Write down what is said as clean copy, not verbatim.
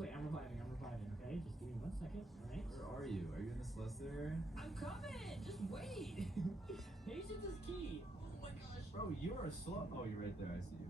wait. I'm reviving. Okay, just give me 1 second. All right. Where are you? Are you in the Celeste area? I'm coming. Just wait. Patience is key. Oh my gosh. Bro, you're a slow. Oh, you're right there. I see you.